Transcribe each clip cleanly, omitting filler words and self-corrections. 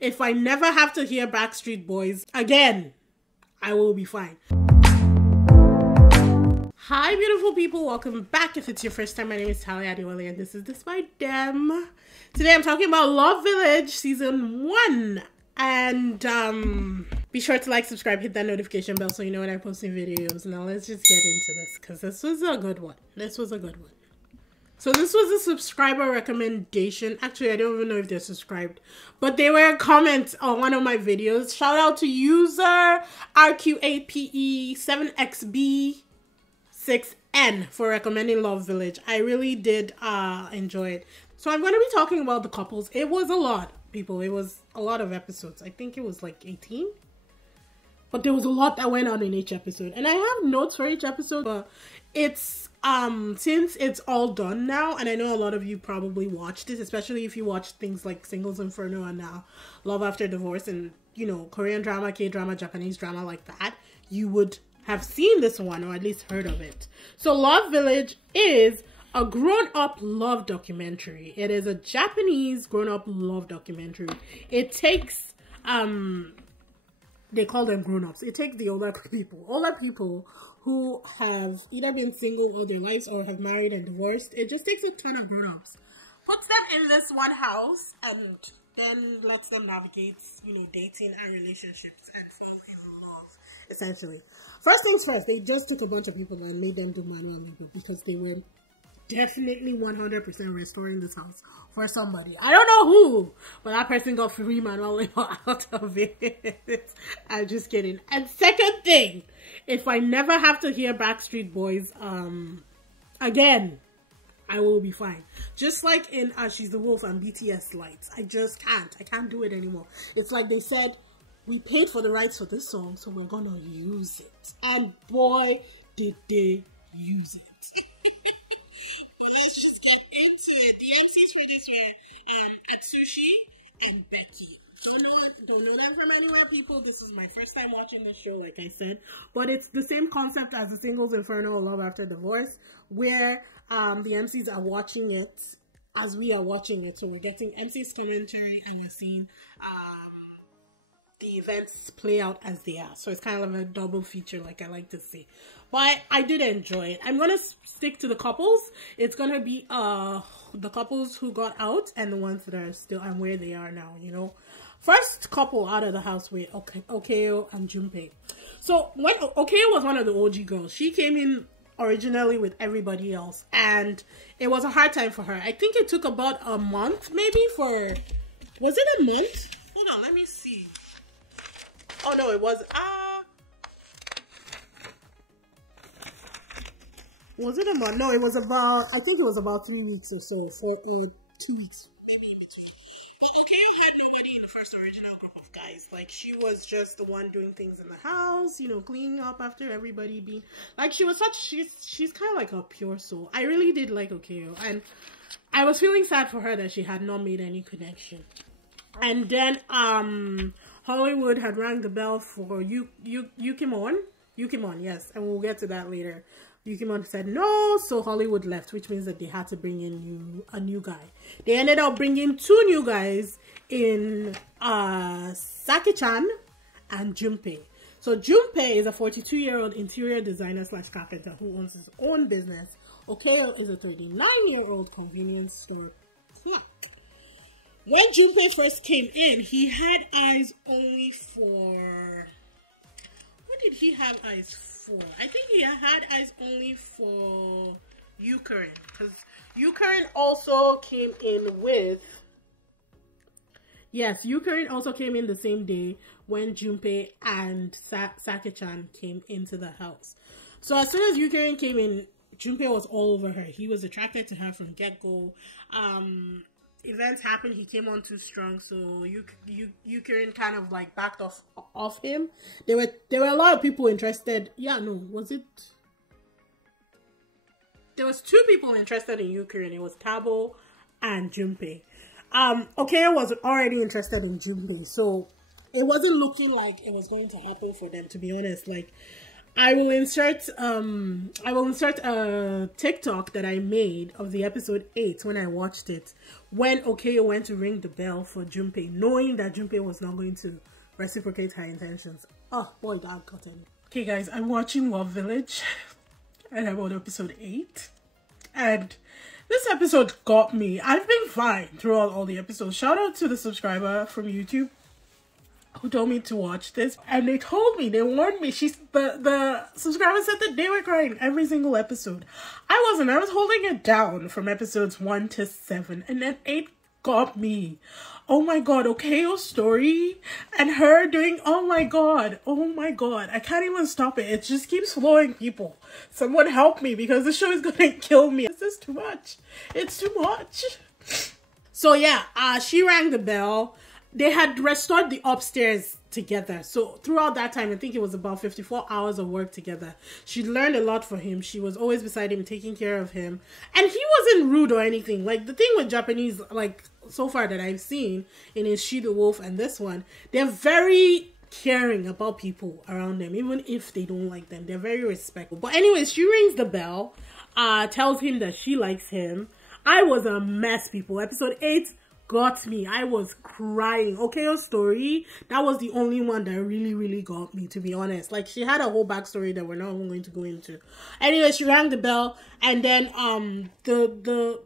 If I never have to hear Backstreet Boys again, I will be fine. Hi beautiful people, welcome back. If it's your first time, my name is Talia Adewale and this is DISBYDEM. Today I'm talking about Love Village Season 1. And be sure to like, subscribe, hit that notification bell so you know when I post new videos. Now let's just get into this because this was a good one. So this was a subscriber recommendation. Actually, I don't even know if they're subscribed, but they were comments on one of my videos. Shout out to user RQAPE7XB6N for recommending Love Village. I really did enjoy it. So I'm going to be talking about the couples. It was a lot, people. It was a lot of episodes. I think it was like 18. But there was a lot that went on in each episode. And I have notes for each episode, but it's since it's all done now, and I know a lot of you probably watched it, especially if you watch things like Singles Inferno and now Love After Divorce and, you know, Korean drama, K-drama, Japanese drama like that, you would have seen this one or at least heard of it. So Love Village is a grown-up love documentary. It is a Japanese grown-up love documentary. It takes they call them grown-ups. It takes the older people who have either been single all their lives or have married and divorced. It just takes a ton of grown-ups, puts them in this one house, and then lets them navigate, you know, dating and relationships and fall in love, essentially. First things first, they just took a bunch of people and made them do manual labor because they were definitely 100% restoring this house for somebody. I don't know who, but that person got free manual labor out of it. I'm just kidding. And second thing, if I never have to hear Backstreet Boys again, I will be fine. Just like in She's the Wolf and BTS Lights. I just can't. I can't do it anymore. It's like they said, we paid for the rights for this song, so we're gonna use it. And boy, did they use it. And Becky. Don't know them from anywhere, people. This is my first time watching this show, like I said. But it's the same concept as the Singles Inferno, Love After Divorce, where the MCs are watching it as we are watching it. So we're getting MC's commentary and we're seeing the events play out as they are. So it's kind of a double feature, like I like to say. But I did enjoy it. I'm going to stick to the couples. It's going to be the couples who got out and the ones that are still and where they are now, you know. First couple out of the house with Okeo and Junpei. So when Okeo was one of the OG girls, she came in originally with everybody else. And it was a hard time for her. I think it took about a month maybe for... Was it a month? Hold on, let me see. Oh no, it was... Was it a month? No, it was about, I think it was about 3 weeks or so, 2 weeks. Maybe in between. But Okeo had nobody in the first original group of guys. Like, she was just the one doing things in the house, you know, cleaning up after everybody being, like, she was such, she's kind of like a pure soul. I really did like Okeo, and I was feeling sad for her that she had not made any connection. And then, Hollywood had rang the bell for Yukimon, yes, and we'll get to that later. Yukimon said no, so Hollywood left, which means that they had to bring in a new guy. They ended up bringing 2 new guys in Saki-chan and Junpei. So Junpei is a 42-year-old interior designer / carpenter who owns his own business. Okeo is a 39-year-old convenience store clerk. When Junpei first came in, he had eyes only for... What did he have eyes for? I think he had eyes only for Yukarin, because Yukarin also came in with... Yes, Yukarin also came in the same day when Junpei and Saki-chan came into the house. So as soon as Yukarin came in, Junpei was all over her. He was attracted to her from get-go. Events happened, he came on too strong, so Yukarin kind of like backed off him. There were a lot of people interested. Yeah, no, was it? There was 2 people interested in Yukarin. It was Tabo and Junpei. Okeo was already interested in Junpei, so it wasn't looking like it was going to happen for them, to be honest. Like, I will insert a TikTok that I made of the episode 8 when I watched it, when Okayo went to ring the bell for Junpei, knowing that Junpei was not going to reciprocate her intentions. Oh boy, that got in. Okay guys, I'm watching Love Village and I'm on episode 8, and this episode got me. I've been fine throughout all the episodes. Shout out to the subscriber from YouTube who told me to watch this, and they told me, they warned me. The subscriber said that they were crying every single episode. I wasn't. I was holding it down from episodes 1 to 7, and then 8 got me. Oh my god, Okayo's story and her doing, oh my god, I can't even stop it. It just keeps flowing, people. Someone help me, because the show is gonna kill me. This is too much. It's too much. So yeah, she rang the bell. They had restored the upstairs together. So throughout that time, I think it was about 54 hours of work together. She learned a lot from him. She was always beside him, taking care of him. And he wasn't rude or anything. Like, the thing with Japanese, like, so far that I've seen in his She the Wolf and this one, they're very caring about people around them, even if they don't like them. They're very respectful. But anyways, she rings the bell, tells him that she likes him. I was a mess, people. Episode 8 got me. I was crying. Okayo's story, that was the only one that really got me, to be honest. Like, she had a whole backstory that we're not even going to go into. Anyway, she rang the bell, and then the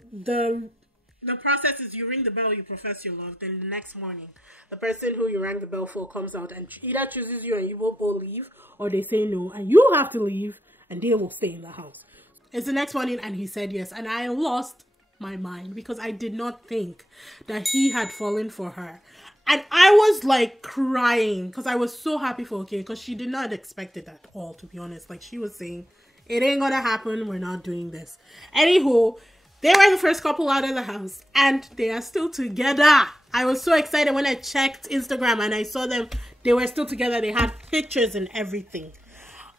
process is, you ring the bell, you profess your love, then the next morning the person who you rang the bell for comes out and either chooses you and you both go leave, or they say no and you have to leave and they will stay in the house. It's the next morning and he said yes, and I lost my mind because I did not think that he had fallen for her, and I was like crying because I was so happy for Okayo, because she did not expect it at all, to be honest. Like, she was saying, it ain't gonna happen, we're not doing this. Anywho, they were the first couple out of the house and they are still together. I was so excited when I checked Instagram and I saw them. They were still together. They had pictures and everything.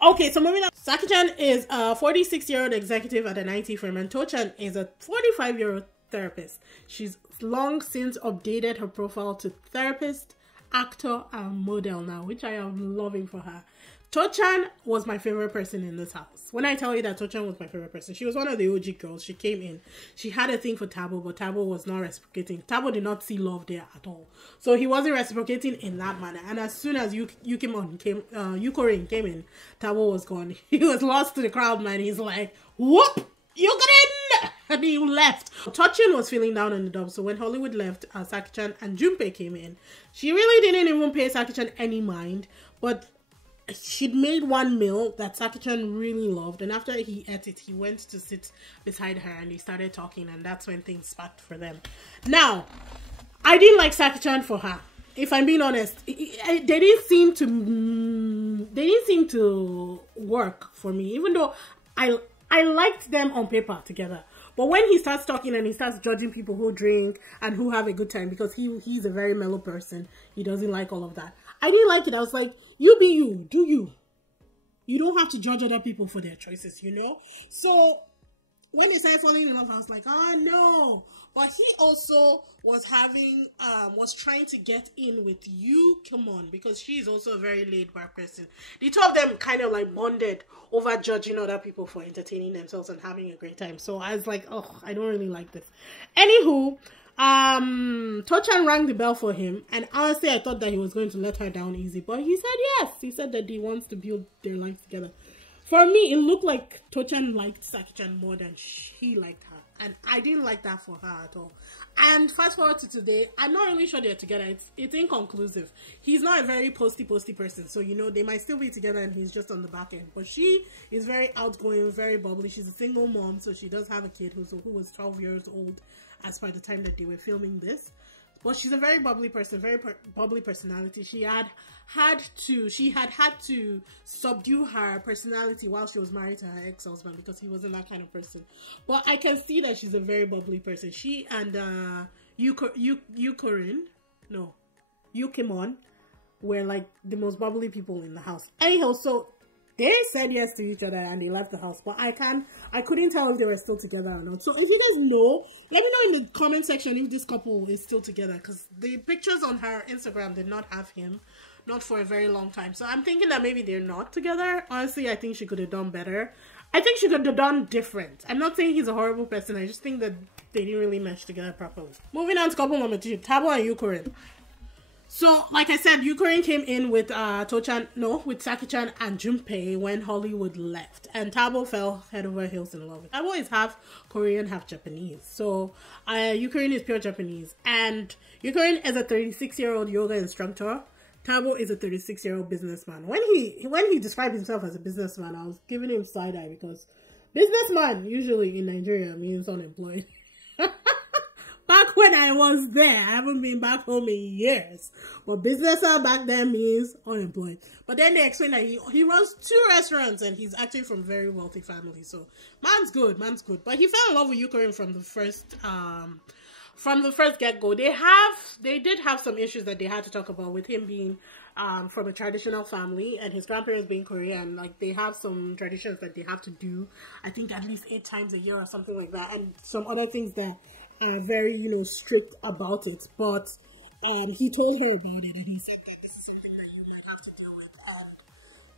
Okay, so moving on. Saki-chan is a 46-year-old executive at an IT firm, and To-chan is a 45-year-old therapist. She's long since updated her profile to therapist, actor, and model now, which I am loving for her. To-chan was my favorite person in this house. When I tell you that To-chan was my favorite person, she was one of the OG girls. She came in. She had a thing for Tabo, but Tabo was not reciprocating. Tabo did not see love there at all. So he wasn't reciprocating in that manner. And as soon as Yukorin came in, Tabo was gone. He was lost to the crowd, man. He's like, whoop! Yukorin! And he left. To-chan was feeling down on the dump. So when Hollywood left, Saki-chan and Junpei came in. She really didn't even pay Saki-chan any mind, but she'd made one meal that Saki-chan really loved, and after he ate it, he went to sit beside her and they started talking, and that's when things sparked for them. Now, I didn't like Saki-chan for her. If I'm being honest, they didn't seem to work for me, even though I liked them on paper together. But when he starts talking and he starts judging people who drink and who have a good time, because he's a very mellow person, he doesn't like all of that. I didn't like it. I was like, you be you, do you. You don't have to judge other people for their choices, you know? So when they started falling in love, I was like, oh no. But he also was trying to get in with you, come on, because she's also a very laid-back person. The two of them kind of like bonded over judging other people for entertaining themselves and having a great time. So I was like, oh, I don't really like this. Anywho, To-chan rang the bell for him, and honestly I thought that he was going to let her down easy, but he said yes. He said that he wants to build their life together. For me, it looked like To-chan liked Saki-chan more than she liked her, and I didn't like that for her at all. And fast forward to today, I'm not really sure they're together. It's inconclusive. He's not a very posty person, so you know they might still be together and he's just on the back end. But she is very outgoing, very bubbly. She's a single mom, so she does have a kid who was 12 years old as by the time that they were filming this. But she's a very bubbly person, very bubbly personality. She had had to subdue her personality while she was married to her ex-husband, because he wasn't that kind of person. But I can see that she's a very bubbly person. She and Yukimon were like the most bubbly people in the house. Anyhow, so they said yes to each other and they left the house, but I couldn't tell if they were still together or not. So if you guys know, let me know in the comment section if this couple is still together, because the pictures on her Instagram did not have him, not for a very long time. So I'm thinking that maybe they're not together. Honestly, I think she could have done better. I think she could have done different. I'm not saying he's a horrible person. I just think that they didn't really mesh together properly. Moving on to couple number 2, Tabo and Yukorin. So, like I said, Yukorin came in with with Saki-chan and Junpei when Hollywood left. And Tabo fell head over heels in love with Tabo is half Korean, half Japanese. So, Yukorin is pure Japanese. And Yukorin is a 36-year-old yoga instructor. Tabo is a 36-year-old businessman. When he described himself as a businessman, I was giving him side-eye because businessman usually in Nigeria means unemployed. Back when I was there, I haven't been back home in years. But businessman back then means unemployed. But then they explained that he runs 2 restaurants and he's actually from a very wealthy family. So man's good. But he fell in love with Yukorin from the first get-go. They did have some issues that they had to talk about with him being from a traditional family and his grandparents being Korean. Like, they have some traditions that they have to do, I think at least 8 times a year or something like that, and some other things that are very, strict about it. But he told her about it and he said that this is something that you might have to deal with, and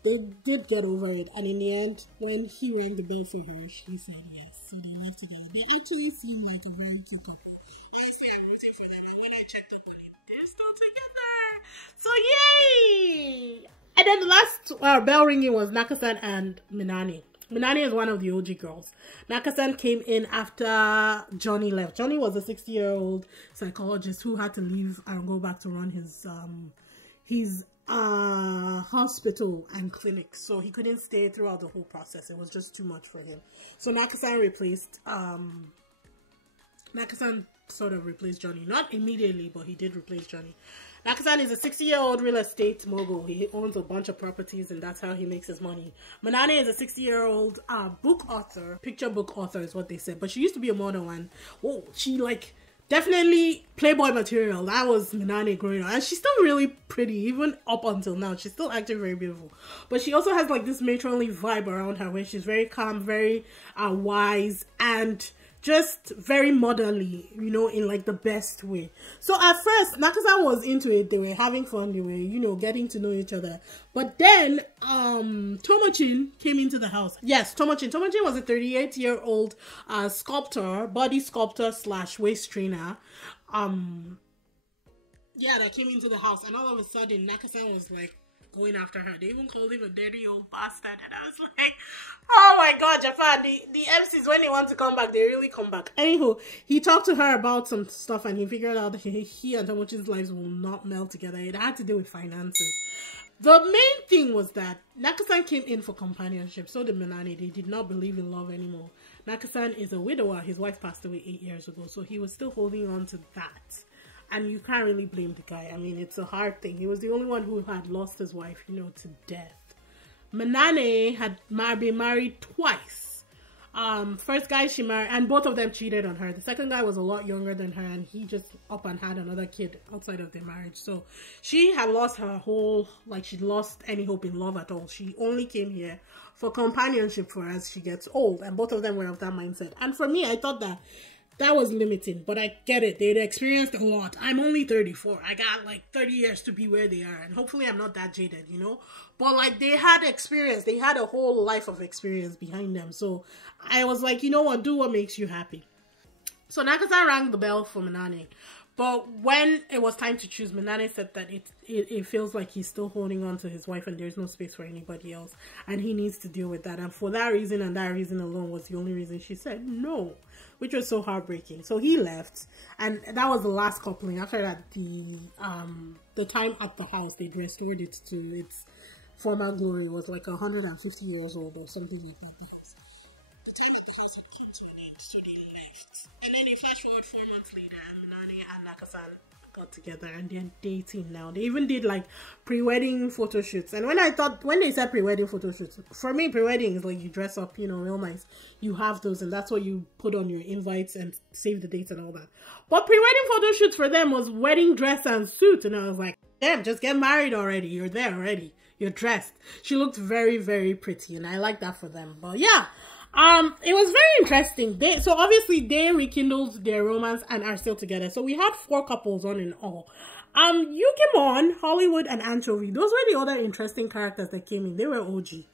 they did get over it. And in the end, when he rang the bell for her, she said yes. So they lived together. They actually seem like a very cute couple. Honestly, I'm rooting for them, and when I checked up on it, they're still together. So yay! And then the last bell ringing was Nakasan and Minani. Minani is one of the OG girls. Nakasan came in after Johnny left. Johnny was a 60-year-old psychologist who had to leave and go back to run his hospital and clinic. So he couldn't stay throughout the whole process. It was just too much for him. So Nakasan sort of replaced Johnny. Not immediately, but he did replace Johnny. Nakasan is a 60-year-old real estate mogul. He owns a bunch of properties and that's how he makes his money. Manane is a 60-year-old book author. Picture book author is what they said. But she used to be a model and she definitely Playboy material. That was Minani growing up. And she's still really pretty, even up until now. She's still actually very beautiful. But she also has this matronly vibe around her where she's very calm, very wise, and just very motherly, in the best way. So at first, Nakasan was into it. They were having fun. They were, getting to know each other. But then, Tomochin came into the house. Yes, Tomochin. Tomochin was a 38-year-old sculptor, body sculptor / waist trainer. That came into the house. And all of a sudden, Nakasan was going after her. They even called him a dirty old bastard. And I was like, oh my god, Japan, the MCs, when they want to come back, they really come back. Anywho, he talked to her about some stuff and he figured out that he and Tomochin's lives will not meld together. It had to do with finances. The main thing was that Nakasan came in for companionship. So did Minani. They did not believe in love anymore. Nakasan is a widower. His wife passed away 8 years ago. So he was still holding on to that. And you can't really blame the guy. I mean, it's a hard thing. He was the only one who had lost his wife, to death. Manane had been married twice. First guy she married, and both of them cheated on her. The second guy was a lot younger than her, and he just up and had another kid outside of their marriage. So she had lost her whole, she'd lost any hope in love at all. She only came here for companionship for as she gets old, and both of them were of that mindset. And for me, I thought that was limiting, but I get it. They'd experienced a lot. I'm only 34. I got 30 years to be where they are, and hopefully I'm not that jaded, But they had experience. They had a whole life of experience behind them. So I was like, you know what? Do what makes you happy. So Nakasan rang the bell for Minani. But when it was time to choose, Minani said that it feels like he's still holding on to his wife and there's no space for anybody else. And he needs to deal with that. And for that reason and that reason alone was the only reason she said no, which was so heartbreaking. So he left. And that was the last coupling. After that, the time at the house, they'd restored it to its former glory. It was 150 years old or something like that. The time at the house had come to an end, so they left. And then they flash forward 4 months later, and Minani and Nakasan got together and they're dating now. They even did pre-wedding photo shoots. And when they said pre-wedding photo shoots, for me, pre-wedding is you dress up, real nice. You have those, and that's what you put on your invites and save the dates and all that. But pre-wedding photo shoots for them was wedding dress and suit. And I was like, damn, just get married already. You're there already. You're dressed. She looked very, very pretty, and I like that for them. But yeah, it was very interesting. So obviously they rekindled their romance and are still together. So we had 4 couples on in all. Yukimon, Hollywood, and Anchovy. Those were the other interesting characters that came in. They were OG.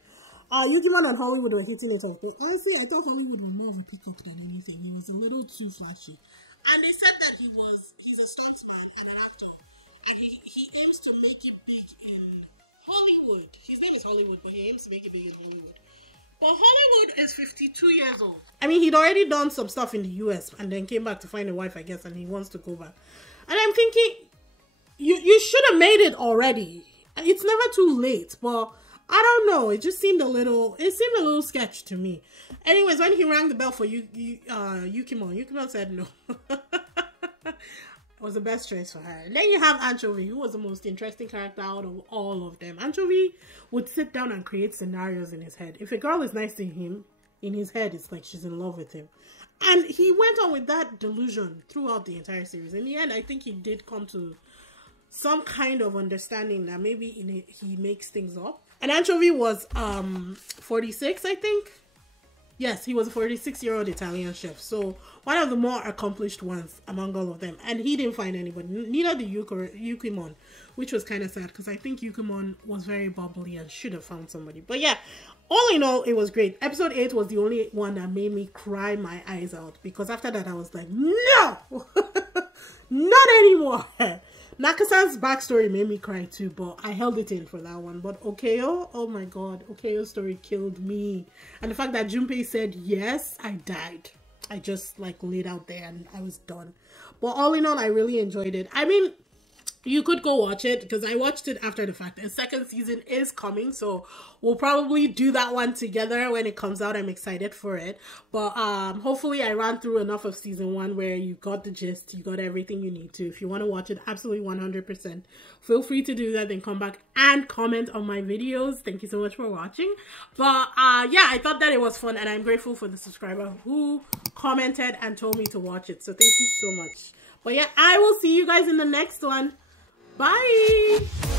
Yukimon and Hollywood were hitting it off. But honestly, I thought Hollywood was more of a peacock than anything. He was a little too flashy. And they said that he's a stuntman and an actor. And he aims to make it big in Hollywood. His name is Hollywood, but he aims to make it big in Hollywood. But Hollywood is 52 years old. I mean, he'd already done some stuff in the US and then came back to find a wife, I guess, and he wants to go back. And I'm thinking, you should have made it already. It's never too late, but I don't know. It just seemed a little sketch to me. Anyways, when he rang the bell for Yukimon said no. Was the best choice for her. And then you have Anchovy, who was the most interesting character out of all of them. Anchovy would sit down and create scenarios in his head. If a girl is nice to him, in his head, it's like she's in love with him. And he went on with that delusion throughout the entire series. In the end, I think he did come to some kind of understanding that maybe he makes things up. And Anchovy was 46, I think. Yes, he was a 46-year-old Italian chef. So one of the more accomplished ones among all of them. And he didn't find anybody. Neither did Yukimon, which was kind of sad because I think Yukimon was very bubbly and should have found somebody. But yeah, all in all, it was great. Episode 8 was the only one that made me cry my eyes out. Because after that, I was like, no! Not anymore! Nakasan's backstory made me cry too, but I held it in for that one. But Okeo, oh my god, Okeo's story killed me. And the fact that Junpei said yes, I died. I just like laid out there and I was done. But all in all, I really enjoyed it. I mean, you could go watch it because I watched it after the fact. The second season is coming, so we'll probably do that one together when it comes out. I'm excited for it. But hopefully I ran through enough of season 1 where you got the gist, you got everything you need to. If you want to watch it absolutely 100%, feel free to do that. Then come back and comment on my videos. Thank you so much for watching. But yeah, I thought that it was fun and I'm grateful for the subscriber who commented and told me to watch it. So thank you so much. But yeah, I will see you guys in the next one. Bye!